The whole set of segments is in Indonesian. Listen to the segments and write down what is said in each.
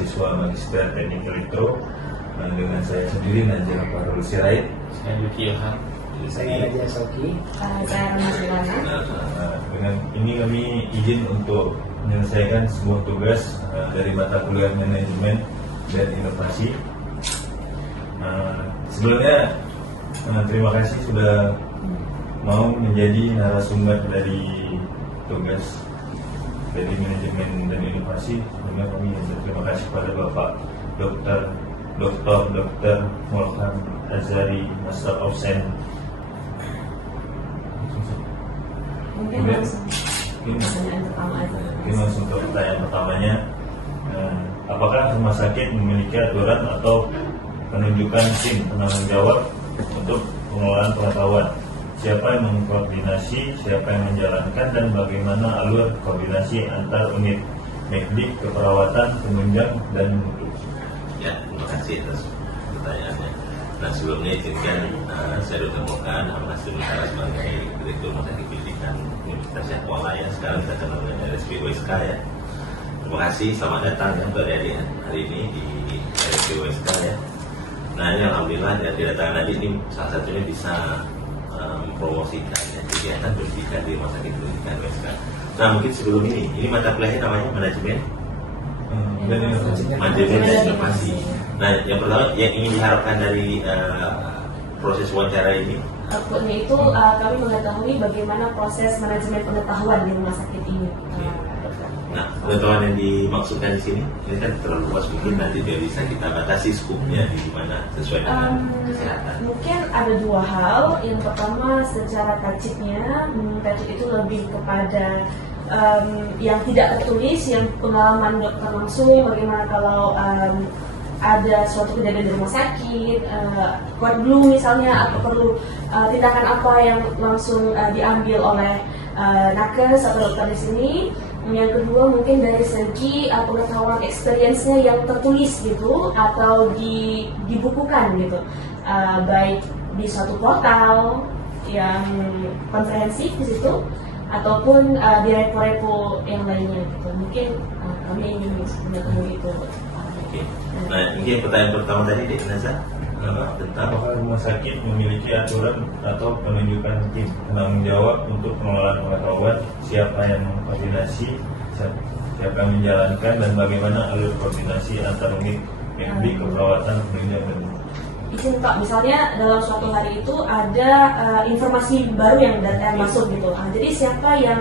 mahasiswa Magister Teknik Elektro dengan saya sendiri Najib Farul Sirait. Saya Yuki Ilham. Saya Raja Soki. Saya Ramazulana. Dengan ini kami izin untuk menyelesaikan sebuah tugas dari mata kuliah manajemen dan inovasi. Sebelumnya terima kasih sudah mau menjadi narasumber dari tugas dari manajemen dan inovasi. Sebelumnya kami terima kasih kepada Bapak Dr. Mulham Azhari, Master of Science. Mungkin langsung pertanyaan pertama aja. Mungkin langsung ke pertanyaan pertamanya. Apakah rumah sakit memiliki aturan atau penunjukan tim penanggung jawab untuk pengelolaan pengetahuan? Siapa yang mengkoordinasi, siapa yang menjalankan, dan bagaimana alur koordinasi antar unit medik, keperawatan, penunjang, dan mutu? Ya, terima kasih atas pertanyaannya. Nah, sebelumnya izinkan saya ditemukan Mas Dimutara sebagai Direktur Rumah Sakit Pendidikan Universitas Syahkuala yang sekarang kita kenal dengan RSP USK ya. Terima kasih, selamat datang ya pada hari ini di RSP USK ya. Nah, ini alhamdulillah dan kedatangan tadi ini salah satunya bisa mempromosikan ya, kegiatan pendidikan di Rumah Sakit Pendidikan USK. Nah, mungkin sebelum ini mata kuliahnya namanya manajemen dan inovasi. Nah, yang pertama yang ingin diharapkan dari proses wawancara ini, outputnya itu kami mengetahui bagaimana proses manajemen pengetahuan di rumah sakit ini. nah pengetahuan yang dimaksudkan di sini ini kan terlalu luas, mungkin nanti dia bisa kita batasi skupnya di mana sesuai dengan kesehatan. Mungkin ada dua hal. Yang pertama secara tajiknya, tajik itu lebih kepada yang tidak tertulis, yang pengalaman dokter langsung, bagaimana kalau ada suatu kejadian di rumah sakit, kuat blue misalnya, atau perlu tindakan apa yang langsung diambil oleh nakes atau dokter di sini. Yang kedua mungkin dari segi pengetahuan experience-nya yang tertulis gitu atau dibukukan gitu, baik di suatu portal yang komprehensif di situ ataupun di repo-repo yang lainnya gitu. Mungkin kami ingin mengetahui itu. Oke. Nah, ini pertanyaan pertama tadi Dek Nazar tentang Apakah rumah sakit memiliki aturan atau penunjukan tim penanggung jawab untuk pengelolaan pengetahuan? Siapa yang mengkoordinasi, siapa yang menjalankan, dan bagaimana alur koordinasi antar unit medik, keperawatan, penunjang, dan mutu? Izin Pak, misalnya dalam suatu hari itu ada informasi baru yang masuk gitu. Jadi siapa yang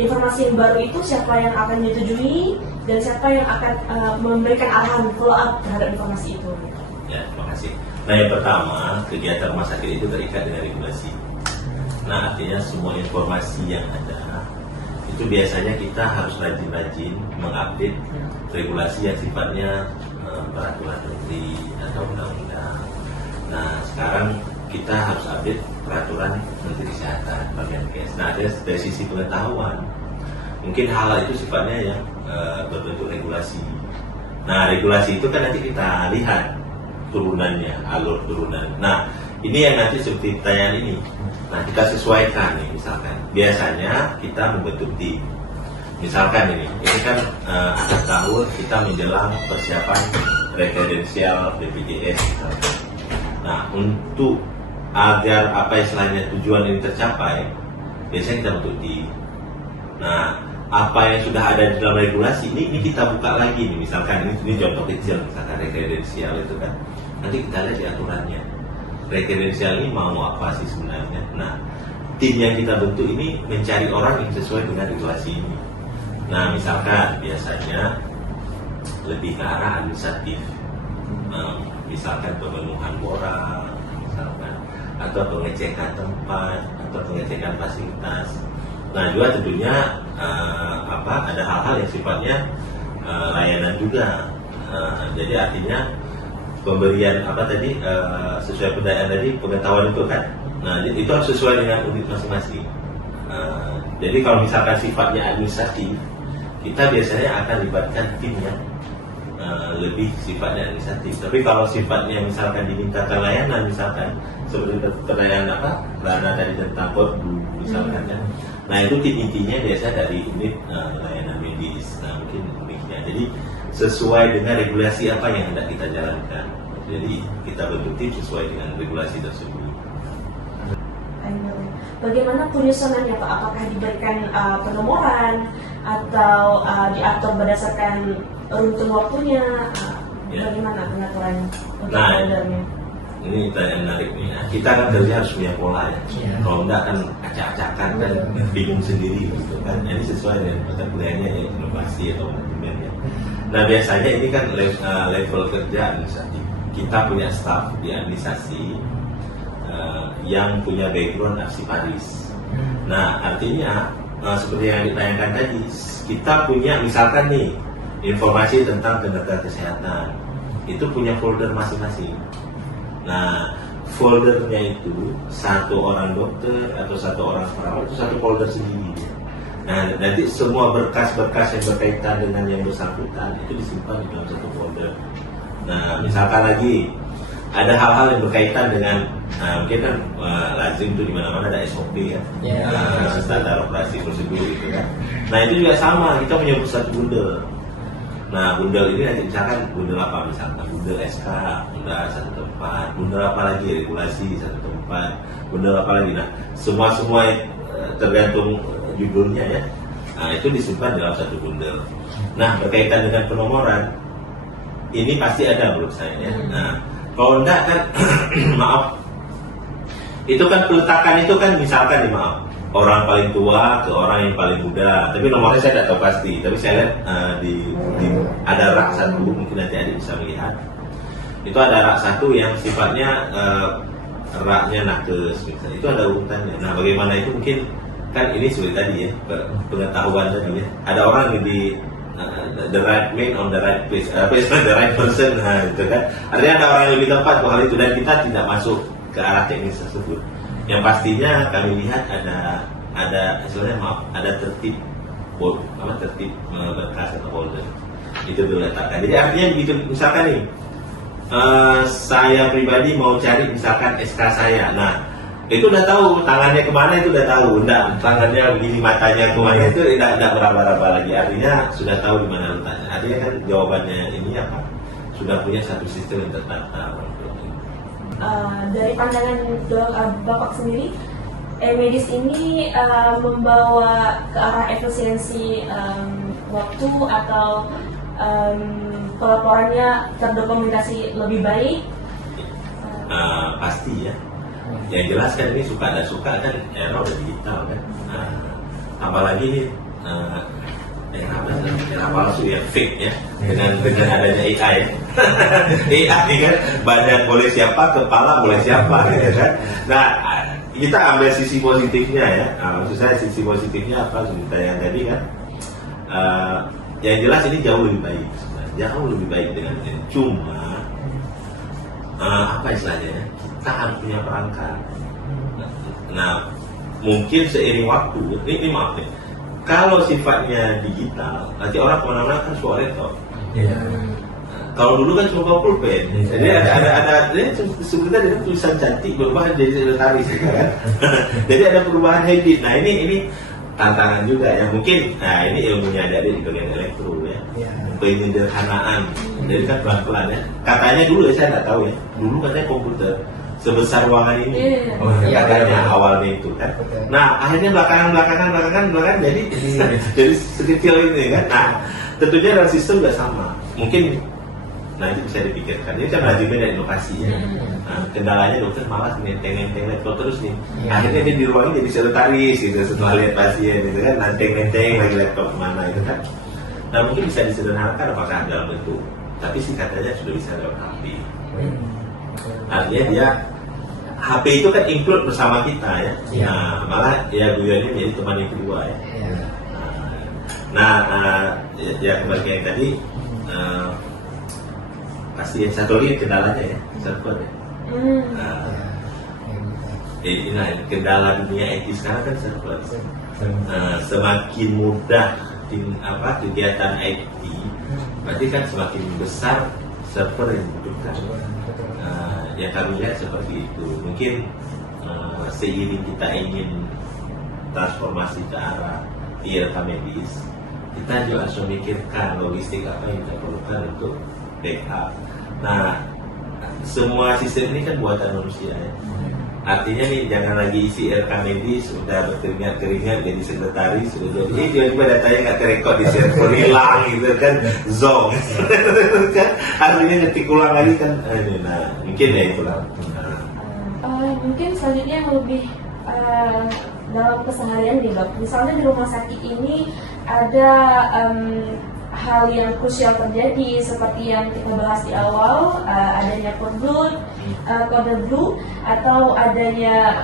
informasi yang baru itu siapa yang akan menyetujui dan siapa yang akan memberikan arahan follow up terhadap informasi itu? ya, terima kasih. Nah, yang pertama, kegiatan rumah sakit itu terikat dengan regulasi. Nah, artinya semua informasi yang ada itu biasanya kita harus rajin-rajin mengupdate regulasi yang sifatnya peraturan menteri atau undang-undang. Nah, sekarang kita harus update peraturan Menteri Kesehatan bagian kes. Nah, dari sisi pengetahuan, mungkin hal itu sifatnya yang berbentuk regulasi. Nah, regulasi itu kan nanti kita lihat turunannya, alur turunan. Nah, ini yang nanti seperti pertanyaan ini. Nah, kita sesuaikan nih, misalkan. Biasanya kita membentuk tim. Misalkan ini kan akhir tahun kita menjelang persiapan referensial BPJS. Nah, untuk agar apa istilahnya tujuan ini tercapai, biasanya kita bentuk tim. Nah, apa yang sudah ada di dalam regulasi ini kita buka lagi nih, misalkan ini contoh kecil, misalkan referensial itu kan, nanti kita lihat di aturannya. Referensial ini mau apa sih sebenarnya? Nah, tim yang kita bentuk ini mencari orang yang sesuai dengan regulasi ini. Nah, misalkan biasanya lebih ke arah administratif, misalkan pemenuhan borang, misalkan, atau pengecekan tempat, atau pengecekan fasilitas. Nah, juga tentunya ada hal-hal yang sifatnya layanan juga. Jadi artinya pemberian sesuai pendayaan tadi, pengetahuan itu kan. Nah, itu harus sesuai dengan unit masing-masing. Jadi kalau misalkan sifatnya administratif, kita biasanya akan libatkan tim yang lebih sifatnya administratif. Tapi kalau sifatnya misalkan dimintakan layanan, misalkan seperti pertanyaan Rana tadi tentang Kordu misalkan kan. Nah, itu tim intinya biasa dari unit layanan medis. Nah, mungkin demikian. Jadi Jadi sesuai dengan regulasi apa yang hendak kita jalankan. Jadi kita bentuk tim sesuai dengan regulasi tersebut. Bagaimana penyusunannya Pak? Apakah diberikan penomoran atau diatur berdasarkan runtun waktunya? Ya. Bagaimana pengaturannya untuk Nah, foldernya? Ini pertanyaan menarik nih. Kita kan kerja harus punya pola ya. Iya. Kalau enggak kan acak-acakan kan bingung sendiri gitu kan. Ini sesuai dengan mata kuliahnya ya, inovasi atau manajemen ya. Nah biasanya ini kan level kerja administratif. Kita punya staff di administrasi yang punya background arsiparis. Nah artinya seperti yang ditayangkan tadi, kita punya misalkan nih informasi tentang tenaga kesehatan, itu punya folder masing-masing. Nah foldernya itu satu orang dokter atau satu orang perawat itu satu folder sendiri. Nah nanti semua berkas-berkas yang berkaitan dengan yang bersangkutan itu disimpan di dalam satu folder. Nah misalkan lagi ada hal-hal yang berkaitan dengan mungkin kan lazim itu di mana-mana ada SOP ya, standar operasi prosedur gitu kan. Nah itu juga sama, kita punya satu bundel. Nah bundel ini nanti misalkan bundel apa, misalkan bundel SK, bundel satu tempat, bundel apa lagi regulasi di satu tempat, bundel apa lagi. Nah semua tergantung judulnya ya. Nah itu disimpan dalam satu bundel. Nah berkaitan dengan penomoran ini pasti ada menurut saya ya. Nah kalau enggak kan maaf, itu kan peletakan itu kan misalkan nih maaf, orang paling tua ke orang yang paling muda. Tapi nomornya saya tidak tahu pasti. Tapi saya lihat ada rak satu, mungkin nanti adik bisa melihat. Itu ada rak satu yang sifatnya raknya nakes, misalnya. Itu ada urutannya. Nah bagaimana itu mungkin kan ini seperti tadi ya, pengetahuan tadi ya. Ada orang di the right man on the right place, the right person, gitu kan. Artinya ada orang yang lebih tepat hal itu dan kita tidak masuk ke arah teknis tersebut. Yang pastinya kami lihat ada istilahnya ada tertib berkas atau folder itu diletakkan. Jadi artinya begitu misalkan nih saya pribadi mau cari misalkan SK saya, nah itu udah tahu tangannya kemana, itu udah tahu, enggak tangannya begini, matanya kemana, itu tidak beraba-raba lagi. Artinya sudah tahu di mana letaknya. Artinya kan jawabannya ini apa? Sudah punya satu sistem yang tertata. Dari pandangan Bapak sendiri, medis ini membawa ke arah efisiensi waktu atau pelaporannya terdokumentasi lebih baik? Pasti ya. Yang jelas kan ini suka dan suka kan era udah digital kan. Apalagi era palsu ya, fake ya, dengan adanya AI ya. AI kan badan boleh siapa, kepala boleh siapa gitu kan. Nah kita ambil sisi positifnya ya. Maksud saya sisi positifnya apa sebenarnya yang tadi kan. Yang jelas ini jauh lebih baik, jauh lebih baik dengan ini. Cuma apa istilahnya ya, kita harus punya perangkat. Nah mungkin seiring waktu ini maaf nih, kalau sifatnya digital nanti orang kemana-mana kan suara laptop. Kalau dulu kan cuma pulpen, jadi ada sebenarnya tulisan cantik berubah jadi sekretaris kan. Jadi ada perubahan habit. Nah ini tantangan juga ya mungkin. Nah ini ilmunya ada di bagian elektro ya, penyederhanaan. Jadi kan pelan-pelan ya. Katanya dulu ya, saya nggak tahu ya. Dulu katanya komputer sebesar ruangan ini. Katanya awalnya itu kan. Nah akhirnya belakangan jadi sekecil ini kan. Nah tentunya dalam sistem juga sama. Mungkin itu bisa dipikirkan. Ini kan manajemen dan inovasi ya. Nah, kendalanya dokter malas nenteng laptop terus nih. Akhirnya dia di ruangnya jadi sekretaris gitu setelah lihat pasien gitu kan, nenteng lagi laptop kemana itu kan. Nah mungkin bisa disederhanakan apakah dalam bentuk, tapi sih katanya sudah bisa lewat HP. Artinya dia HP itu kan include bersama kita ya. Nah malah ya Guyonnya menjadi teman yang kedua ya. Ya kembali ke yang tadi. Pasti yang satu lagi kendalanya ya, server ya. Kendala dunia IT sekarang kan server. Semakin mudah kegiatan IT, berarti kan semakin besar server yang dibutuhkan. Yang kami lihat seperti itu. Mungkin seiring kita ingin transformasi ke arah ILK medis, kita juga harus memikirkan logistik apa yang kita perlukan untuk backup. Nah, semua sistem ini kan buatan manusia ya. Artinya nih jangan lagi isi rekam medis sudah berkeringat-keringat jadi sekretaris sudah jadi tiba-tiba datanya nggak terekod di server hilang gitu kan zong kan artinya ngetik ulang lagi kan nah mungkin ya itulah. Mungkin selanjutnya yang lebih dalam keseharian nih dok, misalnya di rumah sakit ini ada hal yang krusial terjadi seperti yang kita bahas di awal, adanya kode blue atau adanya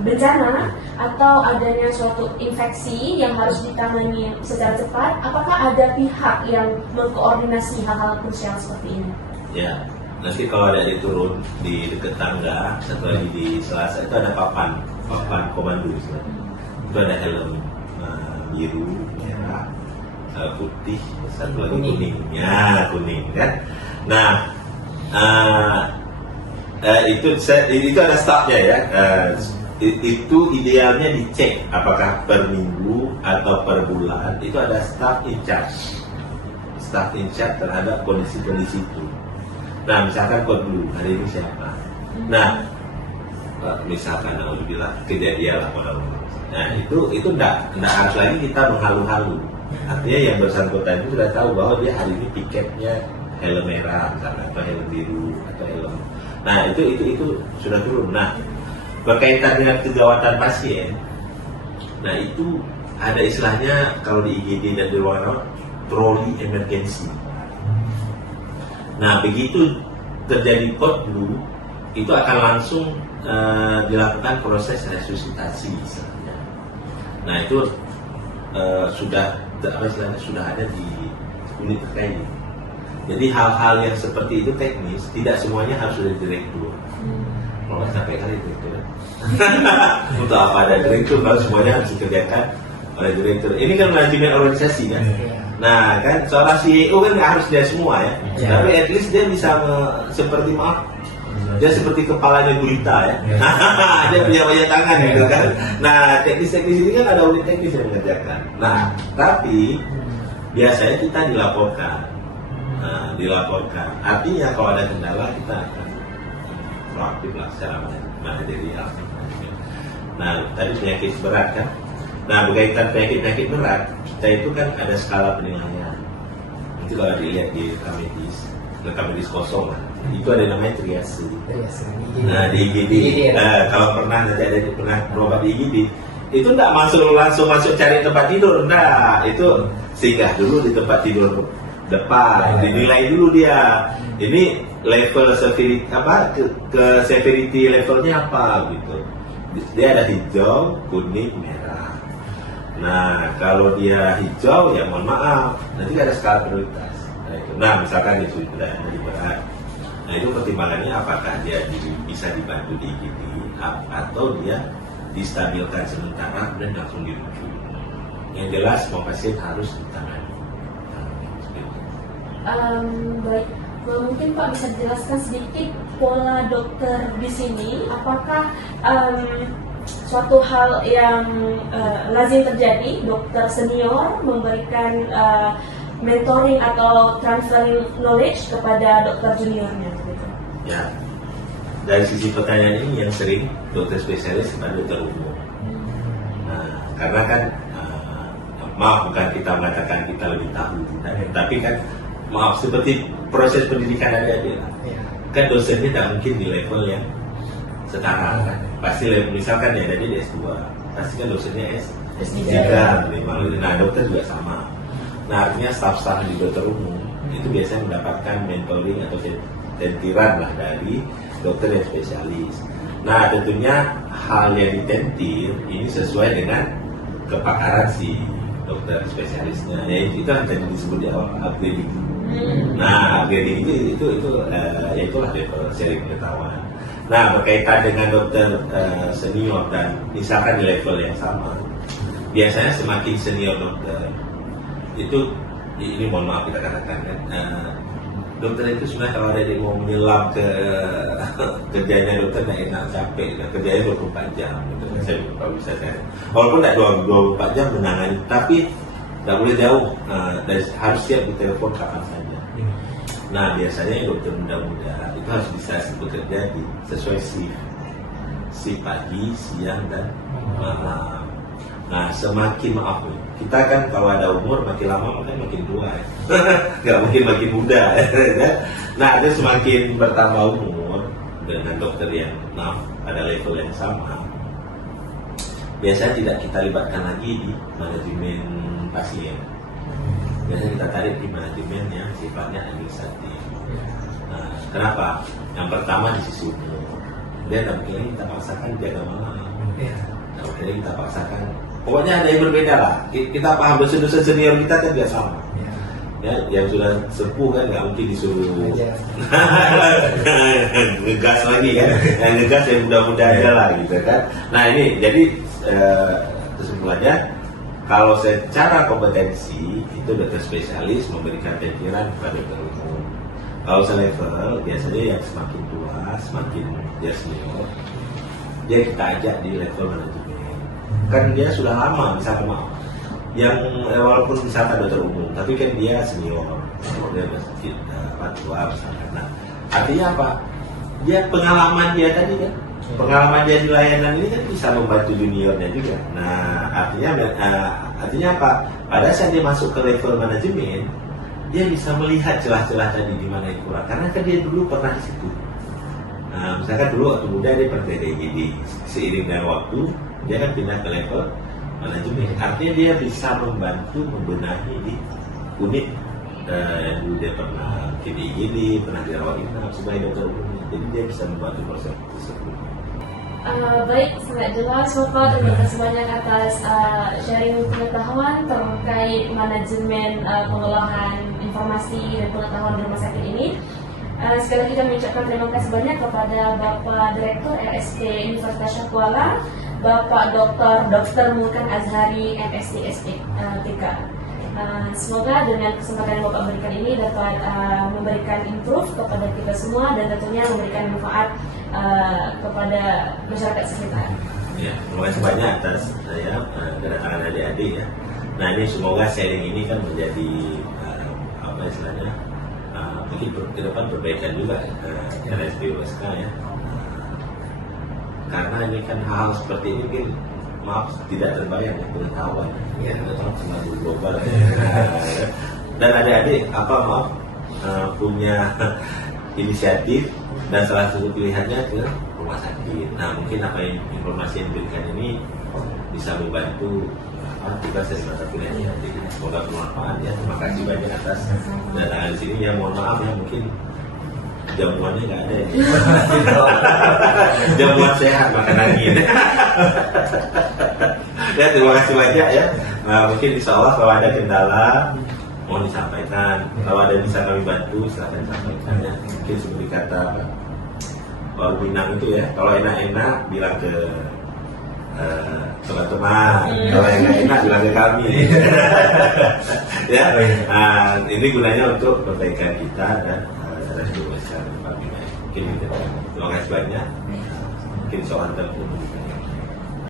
bencana atau adanya suatu infeksi yang harus ditangani secara cepat. Apakah ada pihak yang mengkoordinasi hal-hal krusial seperti ini? Ya, nanti kalau ada turun di dekat tangga, satu lagi di Selasa itu ada papan komando itu ada helm biru, merah, putih, satu lagi kuning kan. Nah, itu ada staffnya ya. Itu idealnya dicek apakah per minggu atau per bulan. Itu ada staff in charge terhadap kondisi-kondisi itu. Nah, misalkan code blue hari ini siapa? Nah, misalkan alhamdulillah kejadian lah pada umur. Nah, itu enggak harus lagi kita menghalu-halu. Artinya yang bersangkutan itu sudah tahu bahwa dia hari ini piketnya helm merah misalnya, atau helm biru atau helm. Nah itu sudah turun. Nah berkaitan dengan kegawatan pasien, nah itu ada istilahnya kalau di IGD dan di ruang rawat trolley emergency. Nah begitu terjadi code blue itu akan langsung dilakukan proses resusitasi misalnya. Nah itu sudah ada di unit terkait. Jadi hal-hal yang seperti itu teknis, tidak semuanya harus dari direktur. Kalau sampai kali direktur. Untuk apa ada direktur, kalau semuanya harus dikerjakan oleh direktur. Ini kan manajemen organisasi kan. Nah kan seorang CEO kan nggak harus dia semua ya. Tapi at least dia bisa seperti dia seperti kepalanya gurita ya. Dia punya banyak tangan gitu kan. Nah teknis-teknis ini kan ada unit teknis yang mengerjakan. Nah tapi biasanya kita dilaporkan. Artinya kalau ada kendala kita akan proaktif lah secara manajerial. Nah tadi penyakit berat kan. Nah berkaitan penyakit berat kita itu kan ada skala penilaian. Itu kalau dilihat di rekam medis kosong lah. Itu ada namanya triase. Nah di IGD, kalau pernah berobat di IGD, itu enggak langsung masuk cari tempat tidur, enggak. Itu singgah dulu di tempat tidur depan, dinilai dulu dia. Ini level severity ke severity levelnya apa gitu. Dia ada hijau, kuning, merah. Nah kalau dia hijau ya mohon maaf, nanti ada skala prioritas. Nah misalkan itu sudah jadi berat. Nah itu pertimbangannya apakah dia bisa dibantu di IGD atau dia distabilkan sementara dan langsung dirujuk. Yang jelas semua pasien harus ditangani. Baik, mungkin Pak bisa dijelaskan sedikit pola dokter di sini. Apakah suatu hal yang lazim terjadi, dokter senior memberikan mentoring atau transferring knowledge kepada dokter juniornya gitu? Ya, dari sisi pertanyaan ini yang sering dokter spesialis kepada dokter umum. Nah, karena kan maaf bukan kita mengatakan kita lebih tahu, tapi kan maaf seperti proses pendidikan adik-adik kan dosennya tidak mungkin di level yang setara kan. Pasti misalkan ya jadi di S2 pasti kan dosennya S3 minimal. Nah dokter juga sama. Nah artinya staf-staf di dokter umum itu biasanya mendapatkan mentoring atau tentiran lah dari dokter yang spesialis. Nah tentunya hal yang ditentir ini sesuai dengan kepakaran si dokter spesialisnya. Ya itu kan tadi disebut di awal upgrading. Nah upgrading itu ya itulah level sharing pengetahuan. Nah berkaitan dengan dokter senior dan misalkan di level yang sama, biasanya semakin senior dokter itu ini mohon maaf kita katakan kan dokter itu sebenarnya kalau ada yang mau menyelam ke kerjanya dokter nggak enak, capek kerjanya 24 jam gitu. Saya kalau bisa saya walaupun tidak 24 jam menangani, tapi Tidak boleh jauh, harus siap ditelepon kapan saja. Nah biasanya dokter muda-muda itu harus bisa bekerja sesuai shift pagi, siang dan malam. Nah semakin maaf nih, kita kan kalau ada umur makin lama makin tua ya. Nggak mungkin makin muda ya. Nah itu semakin bertambah umur dengan dokter yang pada level yang sama, biasanya tidak kita libatkan lagi di manajemen pasien. Biasanya kita tarik di manajemen yang sifatnya administratif. Nah, kenapa? Yang pertama di sisi umur, dia tidak mungkin kita paksakan jaga malam. Nah, mungkin kita paksakan. Pokoknya ada yang berbeda lah. Kita paham dosen-dosen senior kita kan tidak sama. Ya, yang sudah sepuh kan nggak mungkin disuruh ngegas lagi kan. Yang ngegas yang muda-muda aja lah gitu kan. Nah ini jadi kesimpulannya, kalau secara kompetensi itu dokter spesialis memberikan pikiran kepada dokter umum. Kalau selevel biasanya yang semakin tua, semakin dia senior, dia kita ajak di level manajemen. Kan dia sudah lama misalnya yang walaupun misalkan dokter umum, tapi kan dia senior, dia tua misalkan. Nah, artinya apa? Dia pengalaman dia tadi kan. Pengalaman dia di layanan ini kan bisa membantu juniornya juga. Nah, artinya apa? Pada saat dia masuk ke level manajemen, dia bisa melihat celah-celah tadi di mana yang kurang. Karena kan dia dulu pernah di situ. Nah, misalkan dulu waktu muda dia pernah di seiring dengan waktu, dia kan pindah ke level manajemen. Artinya dia bisa membantu membenahi di unit yang dulu dia pernah IGD, pernah dirawat inap sebagai dokter umum. Jadi dia bisa membantu proses tersebut. Baik, sangat jelas Bapak. Terima kasih banyak atas sharing pengetahuan terkait manajemen pengolahan informasi dan pengetahuan di rumah sakit ini. Sekali lagi kami ucapkan terima kasih banyak kepada Bapak Direktur RSP Universitas Syahkuala, Bapak Dr. Mulkan Azhari, MSc STK. Semoga dengan kesempatan yang Bapak berikan ini dapat memberikan improve kepada kita semua dan tentunya memberikan manfaat kepada masyarakat sekitar. Ya, terima kasih banyak atas kedatangan adik-adik ya. Nah ini semoga sharing ini kan menjadi apa istilahnya mungkin ke depan perbaikan juga RSP USK ya. Karena ini kan hal seperti ini mungkin tidak terbayang ya pengetahuan cuma di global dan adik-adik punya inisiatif dan salah satu pilihannya ke rumah sakit. Nah mungkin apa yang informasi yang diberikan ini bisa membantu kita mata pilihannya. Semoga bermanfaat ya. Terima kasih banyak atas kedatangan di sini ya. Mohon maaf ya mungkin jamuannya nggak ada ya. Jamuan sehat makan angin. Ya terima kasih banyak ya. Nah, mungkin insya Allah kalau ada kendala mohon disampaikan. Kalau ada bisa kami bantu silahkan sampaikan ya. Mungkin seperti kata Pak Minang itu ya. Kalau enak-enak bilang ke teman-teman. Kalau yang nggak enak bilang ke kami. Ya. Nah, ini gunanya untuk perbaikan kita dan mungkin terima kasih banyak. Mungkin soal telepon.